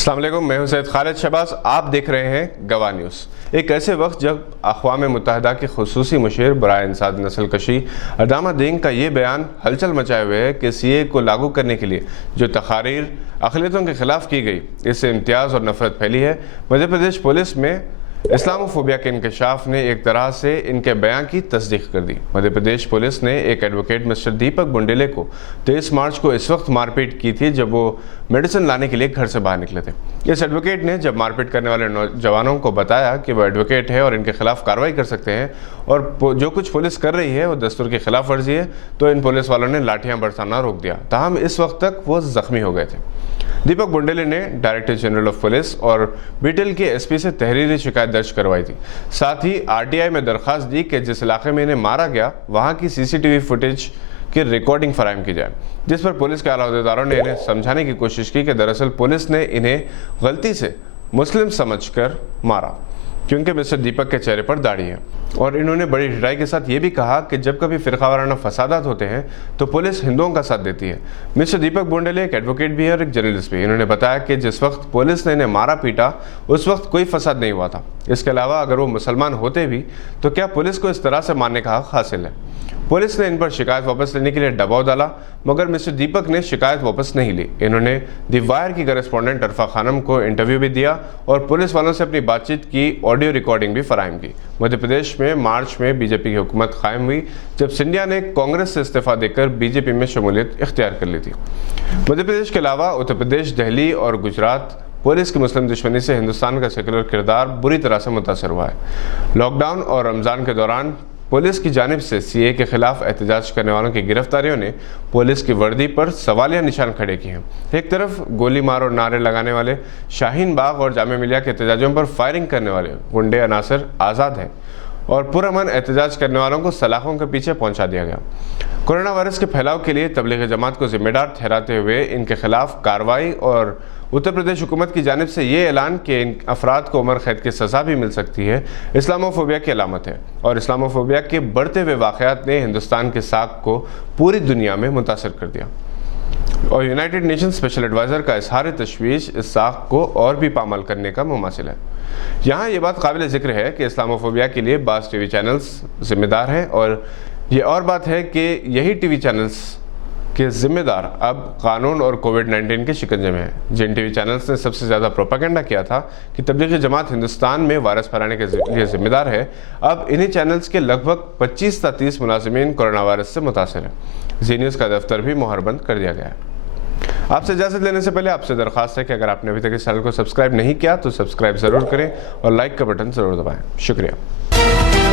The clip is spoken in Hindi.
अस्सलाम वालेकुम, मैं हूं सैयद खालिद शहबाज। आप देख रहे हैं गवाह न्यूज़। एक ऐसे वक्त जब अक़वाम मुत्तहिदा के खुसूसी मुशीर बराए इंसाद नस्ल कशी अदामा दिंग का ये बयान हलचल मचाए हुए है कि सीए को लागू करने के लिए जो तकारीर अक़लियतों के ख़िलाफ़ की गई, इससे इम्तियाज़ और नफ़रत फैली है। मध्य प्रदेश पुलिस में इस्लामोफोबिया के इंकशाफ ने एक तरह से इनके बयान की तस्दीक कर दी। मध्य प्रदेश पुलिस ने एक एडवोकेट मिस्टर दीपक बुंडेले को 23 मार्च को इस वक्त मारपीट की थी जब वो मेडिसिन लाने के लिए घर से बाहर निकले थे। इस एडवोकेट ने जब मारपीट करने वाले नौजवानों को बताया कि वो एडवोकेट है और इनके खिलाफ कार्रवाई कर सकते हैं और जो कुछ पुलिस कर रही है वो दस्तूर की खिलाफ वर्जी है, तो इन पुलिस वालों ने लाठियां बरसाना रोक दिया। ताहम इस वक्त तक वो जख्मी हो गए थे। दीपक बुंडेले ने डायरेक्टर जनरल ऑफ पुलिस और बीटल के एसपी से तहरीरी शिकायत दर्ज करवाई थी। साथ ही आरटीआई में दरख्वास्त दी कि जिस इलाके में इन्हें मारा गया वहां की सीसीटीवी फुटेज की रिकॉर्डिंग फराहम की जाए, जिस पर पुलिस के आला अहदेदारों ने इन्हें समझाने की कोशिश की कि दरअसल पुलिस ने इन्हें गलती से मुस्लिम समझकर मारा क्योंकि मिस्टर दीपक के चेहरे पर दाढ़ी है। और इन्होंने बड़ी ढिलाई के साथ ये भी कहा कि जब कभी फ़िरका वाराना फसादात होते हैं तो पुलिस हिंदुओं का साथ देती है। मिस्टर दीपक बुंडेले एक एडवोकेट भी है और एक जर्नलिस्ट भी। इन्होंने बताया कि जिस वक्त पुलिस ने इन्हें मारा पीटा उस वक्त कोई फसाद नहीं हुआ था। इसके अलावा अगर वो मुसलमान होते भी तो क्या पुलिस को इस तरह से मारने का हक हासिल है? पुलिस ने इन पर शिकायत वापस लेने के लिए दबाव डाला, मगर मिस्टर दीपक ने शिकायत वापस नहीं ली। इन्होंने दी वायर की करेस्पॉन्डेंट अरफा खानम को इंटरव्यू भी दिया और पुलिस वालों से अपनी बातचीत की ऑडियो रिकॉर्डिंग भी फराहम की। मध्य प्रदेश में मार्च में बीजेपी की हुकूमत कायम हुई जब सिंधिया ने कांग्रेस से इस्तीफा देकर बीजेपी में शमूलियत इख्तियार कर ली थी। मध्य प्रदेश के अलावा उत्तर प्रदेश, दिल्ली और गुजरात पुलिस की मुस्लिम दुश्मनी से हिंदुस्तान का सेकुलर किरदार बुरी तरह से मुतासर हुआ है। लॉकडाउन और रमज़ान के दौरान पुलिस की जानिब से सीए के खिलाफ एहतजाज करने वालों की गिरफ्तारियों ने पुलिस की वर्दी पर सवालिया निशान खड़े किए हैं। एक तरफ गोली मार और नारे लगाने वाले शाहीन बाग और जामिया मिलिया के एहतजाजों पर फायरिंग करने वाले गुंडे अनासर आज़ाद हैं और पुरअमन एहतजाज करने वालों को सलाखों के पीछे पहुंचा दिया गया। कोरोना वायरस के फैलाव के लिए तबलीग जमात को जिम्मेदार ठहराते हुए इनके खिलाफ कार्रवाई और उत्तर प्रदेश हुकूमत की जानिब से ये ऐलान कि इन अफराद को उम्र कैद की सज़ा भी मिल सकती है, इस्लामोफोबिया की अलामत है। और इस्लामोफोबिया के बढ़ते हुए वाक़यात ने हिंदुस्तान के साख को पूरी दुनिया में मुतासर कर दिया और यूनाइटेड नेशन स्पेशल एडवाइज़र का इजहार तशवीश इस साख को और भी पामाल करने का मुमासिल है। यहाँ ये बात काबिल ज़िक्र है कि इस्लामोफोबिया के लिए बाज़ टीवी चैनल्स जिम्मेदार हैं और ये और बात है कि यही टीवी चैनल्स के जिम्मेदार अब कानून और कोविड-19 के शिकंजे में हैं। जिन टीवी चैनल्स ने सबसे ज़्यादा प्रोपेगेंडा किया था कि तबलीगी जमात हिंदुस्तान में वायरस फैलाने के लिए जिम्मेदार है, अब इन्हीं चैनल्स के लगभग 25 से 30 मुलाजिमीन कोरोना वायरस से मुतासर हैं। जी न्यूज़ का दफ्तर भी मोहरबंद कर दिया गया है। आपसे इजाज़त लेने से पहले आपसे दरख्वास्त है कि अगर आपने अभी तक इस चैनल को सब्सक्राइब नहीं किया तो सब्सक्राइब ज़रूर करें और लाइक का बटन ज़रूर दबाएँ। शुक्रिया।